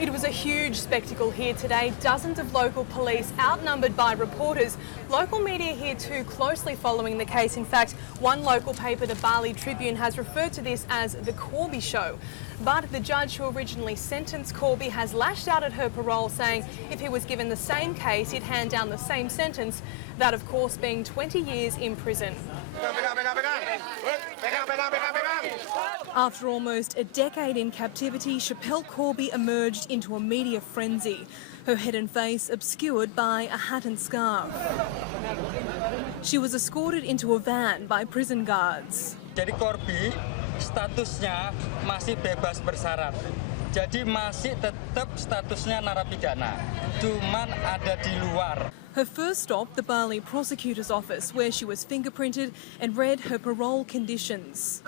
It was a huge spectacle here today. Dozens of local police outnumbered by reporters. Local media here too closely following the case. In fact, one local paper, the Bali Tribune, has referred to this as the Corby show. But the judge who originally sentenced Corby has lashed out at her parole, saying if he was given the same case, he'd hand down the same sentence, that of course being 20 years in prison. After almost a decade in captivity, Schapelle Corby emerged into a media frenzy, her head and face obscured by a hat and scarf. She was escorted into a van by prison guards. Jadi Corby statusnya masih bebas bersyarat. Jadi masih tetap statusnya narapidana, cuman ada di luar. Her first stop, the Bali prosecutor's office, where she was fingerprinted and read her parole conditions.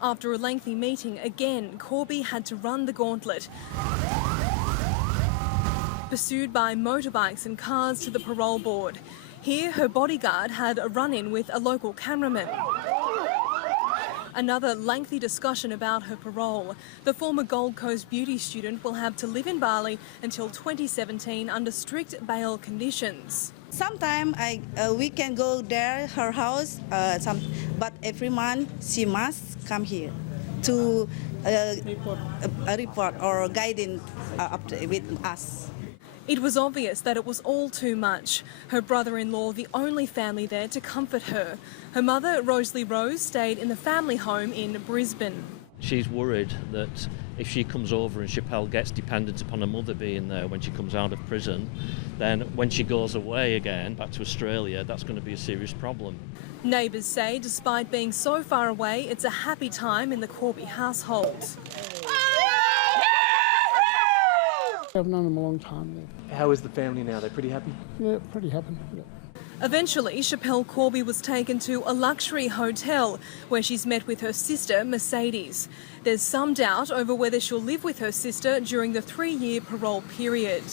After a lengthy meeting, again, Corby had to run the gauntlet. Pursued by motorbikes and cars to the parole board. Here, her bodyguard had a run-in with a local cameraman. Another lengthy discussion about her parole. The former Gold Coast beauty student will have to live in Bali until 2017 under strict bail conditions. Sometimes we can go there, her house, but every month she must come here to a report or guidance with us. It was obvious that it was all too much. Her brother-in-law, the only family there to comfort her. Her mother, Rosalie Rose, stayed in the family home in Brisbane. She's worried that if she comes over and Schapelle gets dependent upon her mother being there when she comes out of prison, then when she goes away again back to Australia, that's going to be a serious problem. Neighbours say despite being so far away, it's a happy time in the Corby household. I've known them a long time. How is the family now? They're pretty happy? Yeah, pretty happy. Yeah. Eventually, Schapelle Corby was taken to a luxury hotel where she's met with her sister, Mercedes. There's some doubt over whether she'll live with her sister during the 3-year parole period.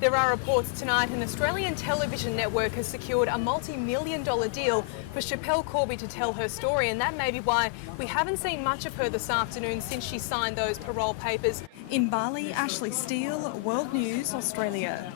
There are reports tonight an Australian television network has secured a multi-million-dollar deal for Schapelle Corby to tell her story, and that may be why we haven't seen much of her this afternoon since she signed those parole papers. In Bali, Ashley Steele, World News, Australia.